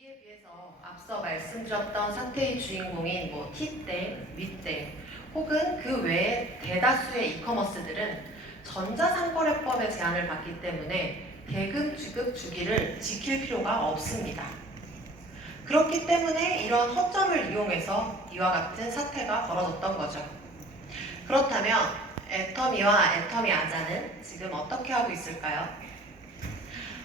이에 비해서 앞서 말씀드렸던 사태의 주인공인 T땡, 위땡 혹은 그 외의 대다수의 이커머스들은 전자상거래법의 제한을 받기 때문에 대금 지급 주기를 지킬 필요가 없습니다. 그렇기 때문에 이런 허점을 이용해서 이와 같은 사태가 벌어졌던 거죠. 그렇다면 애터미와 애터미 아자는 지금 어떻게 하고 있을까요?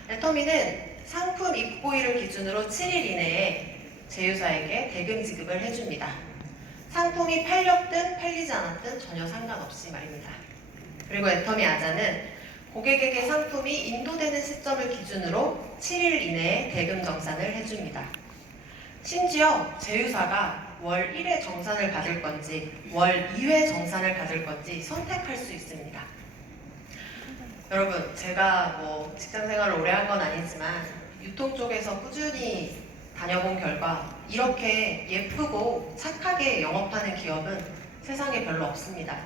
애터미는 상품 입고일을 기준으로 7일 이내에 제휴사에게 대금 지급을 해줍니다. 상품이 팔렸든 팔리지 않았든 전혀 상관없이 말입니다. 그리고 애터미 아자는 고객에게 상품이 인도되는 시점을 기준으로 7일 이내에 대금 정산을 해줍니다. 심지어 제휴사가 월 1회 정산을 받을 건지 월 2회 정산을 받을 건지 선택할 수 있습니다. 여러분, 제가 직장 생활을 오래 한 건 아니지만 유통 쪽에서 꾸준히 다녀본 결과 이렇게 예쁘고 착하게 영업하는 기업은 세상에 별로 없습니다.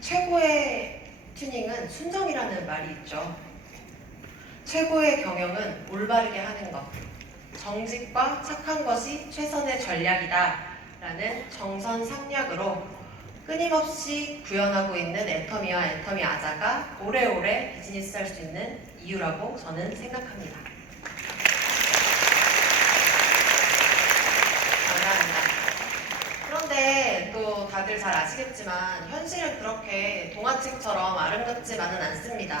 최고의 튜닝은 순정이라는 말이 있죠. 최고의 경영은 올바르게 하는 것, 정직과 착한 것이 최선의 전략이다 라는 정선상략으로 끊임없이 구현하고 있는 애터미와 애터미 아자가 오래오래 비즈니스 할 수 있는 이유라고 저는 생각합니다. 감사합니다. 그런데 또 다들 잘 아시겠지만 현실은 그렇게 동화책처럼 아름답지만은 않습니다.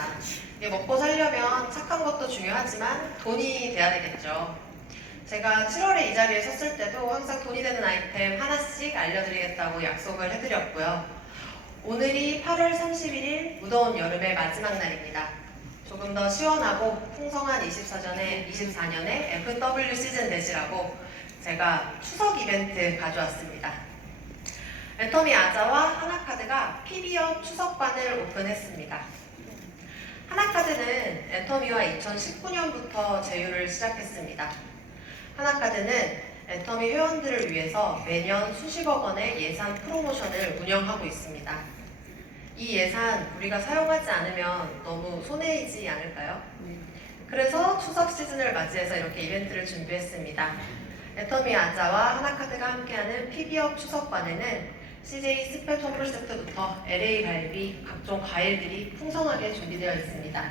이게 먹고 살려면 착한 것도 중요하지만 돈이 돼야 되겠죠. 제가 7월에 이 자리에 섰을 때도 항상 돈이 되는 아이템 하나씩 알려드리겠다고 약속을 해드렸고요. 오늘이 8월 31일 무더운 여름의 마지막 날입니다. 조금 더 시원하고 풍성한 24년의 FW 시즌 되시라고 제가 추석 이벤트 가져왔습니다. 애터미 아자와 하나카드가 PB업 추석반을 오픈했습니다. 하나카드는 애터미와 2019년부터 제휴를 시작했습니다. 하나카드는 애터미 회원들을 위해서 매년 수십억 원의 예산 프로모션을 운영하고 있습니다. 이 예산 우리가 사용하지 않으면 너무 손해이지 않을까요? 그래서 추석 시즌을 맞이해서 이렇게 이벤트를 준비했습니다. 애터미 아자와 하나카드가 함께하는 PB업 추석반에는 CJ 스팸 선물 세트부터 LA 갈비, 각종 과일들이 풍성하게 준비되어 있습니다.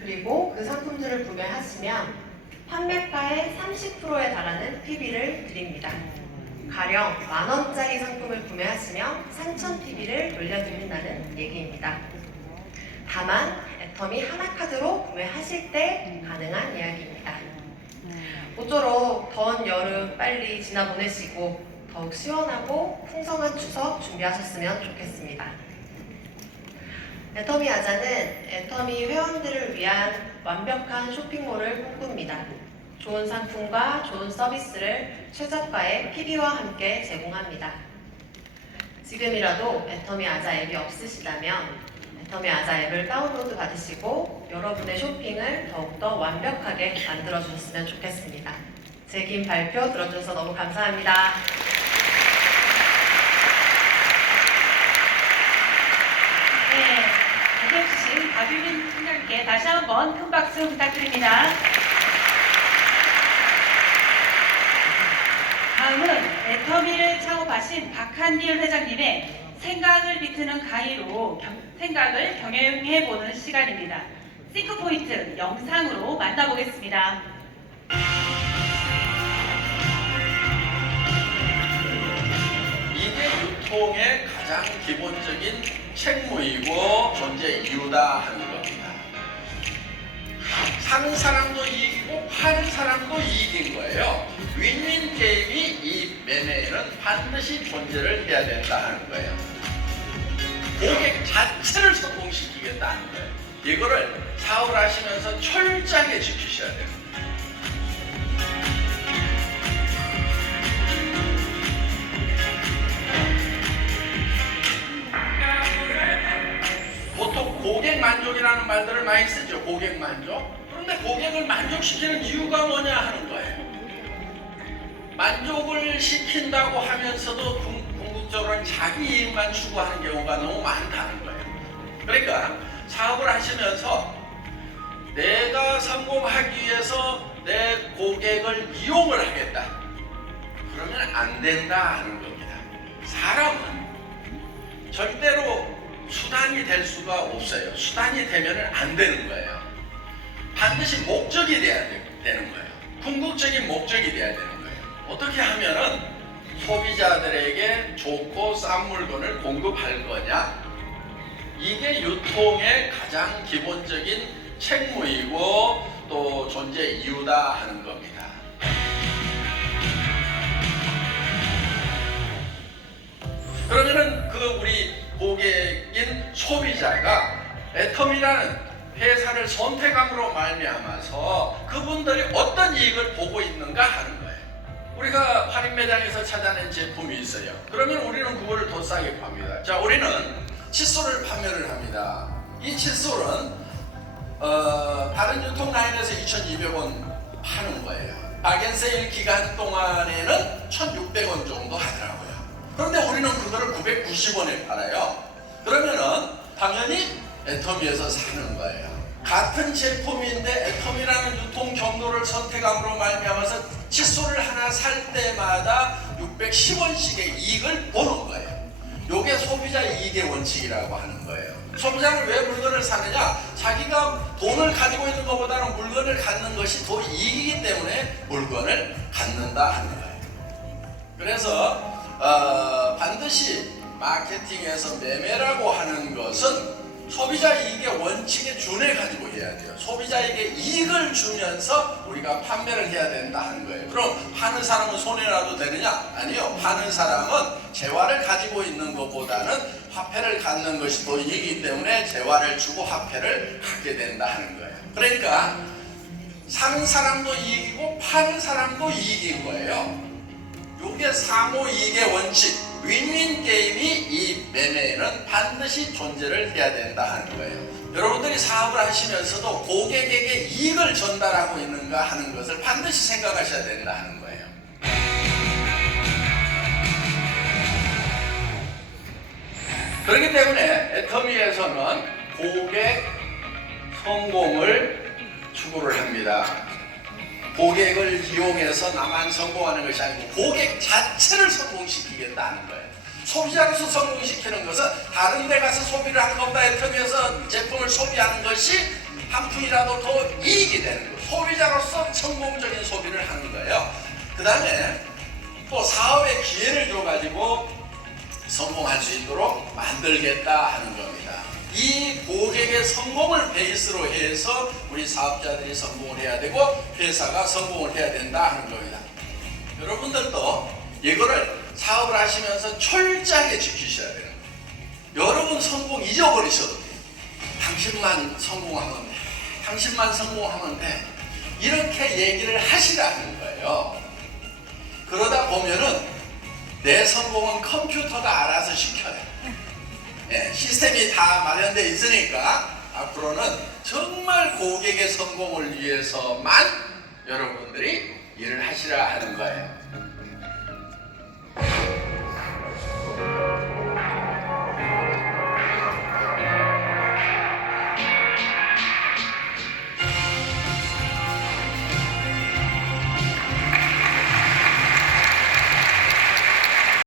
그리고 그 상품들을 구매하시면 판매가의 30%에 달하는 PB를 드립니다. 가령 만원짜리 상품을 구매하시면 3,000 PB를 돌려드린다는 얘기입니다. 다만 애터미 하나카드로 구매하실 때 가능한 이야기입니다. 모쪼록 더운 여름 빨리 지나보내시고 더욱 시원하고 풍성한 추석 준비하셨으면 좋겠습니다. 애터미 아자는 애터미 회원들을 위한 완벽한 쇼핑몰을 꿈꿉니다. 좋은 상품과 좋은 서비스를 최저가의 PB와 함께 제공합니다. 지금이라도 애터미 아자 앱이 없으시다면 애터미 아자 앱을 다운로드 받으시고 여러분의 쇼핑을 더욱더 완벽하게 만들어주셨으면 좋겠습니다. 제 긴 발표 들어주셔서 너무 감사합니다. 해주신 박유린 팀장님께 다시 한번 큰 박수 부탁드립니다. 다음은 애터미를 창업하신 박한길 회장님의 생각을 비트는 강의로 생각을 경영해보는 시간입니다. 싱크포인트 영상으로 만나보겠습니다. 이게 유통의 가장 기본적인 책무이고 존재 이유다 하는 겁니다. 사는 사람도 이익이고 파는 사람도 이익인 거예요. 윈윈 게임이 이 매매에는 반드시 존재를 해야 된다 하는 거예요. 고객 자체를 성공시키겠다 하는 거예요. 이거를 사업을 하시면서 철저하게 지키셔야 됩니다. 보통 고객 만족이라는 말들을 많이 쓰죠. 고객 만족. 그런데 고객을 만족시키는 이유가 뭐냐 하는 거예요. 만족을 시킨다고 하면서도 궁극적으로는 자기 이익만 추구하는 경우가 너무 많다는 거예요. 그러니까 사업을 하시면서 내가 성공하기 위해서 내 고객을 안 된다 하는 겁니다. 사람은 절대로 수단이 될 수가 없어요. 수단이 되면 안 되는 거예요. 반드시 목적이 돼야 되는 거예요. 궁극적인 목적이 돼야 되는 거예요. 어떻게 하면은 소비자들에게 좋고 싼 물건을 공급할 거냐? 이게 유통의 가장 기본적인 책무이고 또 존재 이유다 하는 겁니다. 그러면은 우리 고객인 소비자가 애텀이라는 회사를 선택함으로 말미암아서 그분들이 어떤 이익을 보고 있는가 하는 거예요. 우리가 할인 매장에서 찾아낸 제품이 있어요. 그러면 우리는 그거를 더 싸게 팝니다. 자, 우리는 칫솔을 판매를 합니다. 이 칫솔은 다른 유통 라인에서 2,200원 파는 거예요. 박앤세일 기간 동안에는 1,600원 정도 하더라고요. 그런데 우리는 그거를 990원에 팔아요. 그러면은 당연히 애터미에서 사는 거예요. 같은 제품인데 애터미라는 유통 경로를 선택함으로 말미암아서 칫솔을 하나 살 때마다 610원씩의 이익을 보는 거예요. 요게 소비자 이익의 원칙이라고 하는 거예요. 소비자는 왜 물건을 사느냐? 자기가 돈을 가지고 있는 것보다는 물건을 갖는 것이 더 이익이기 때문에 물건을 갖는다 하는 거예요. 그래서 반드시 마케팅에서 매매라고 하는 것은 소비자 이익의 원칙에 준해 가지고 해야 돼요. 소비자에게 이익을 주면서 우리가 판매를 해야 된다 하는 거예요. 그럼 파는 사람은 손해라도 되느냐? 아니요. 파는 사람은 재화를 가지고 있는 것보다는 화폐를 갖는 것이 더 이익이기 때문에 재화를 주고 화폐를 갖게 된다 하는 거예요. 그러니까 사는 사람도 이익이고 파는 사람도 이익인 거예요. 이게 상호이익의 원칙, 윈윈 게임이 이 매매에는 반드시 존재를 해야 된다 하는 거예요. 여러분들이 사업을 하시면서도 고객에게 이익을 전달하고 있는가 하는 것을 반드시 생각하셔야 된다 하는 거예요. 그렇기 때문에 애터미에서는 고객 성공을 추구를 합니다. 고객을 이용해서 나만 성공하는 것이 아니고 고객 자체를 성공시키겠다는 거예요. 소비자로서 성공시키는 것은 다른 데 가서 소비를 하는 것보다 애터미에서 제품을 소비하는 것이 한 푼이라도 더 이익이 되는 거예요. 소비자로서 성공적인 소비를 하는 거예요. 그 다음에 또 사업의 기회를 줘가지고 성공할 수 있도록 만들겠다 하는 겁니다. 이 고객의 성공을 베이스로 해서 우리 사업자들이 성공을 해야 되고 회사가 성공을 해야 된다 하는 겁니다. 여러분들도 이거를 사업을 하시면서 철저하게 지키셔야 돼요. 여러분 성공 잊어버리셔도 돼요. 당신만 성공하면 돼. 당신만 성공하면 돼. 이렇게 얘기를 하시라는 거예요. 그러다 보면은 내 성공은 컴퓨터가 알아서 시켜요. 시스템이 다 마련되어 있으니까 앞으로는 정말 고객의 성공을 위해서만 여러분들이 일을 하시라 하는 거예요.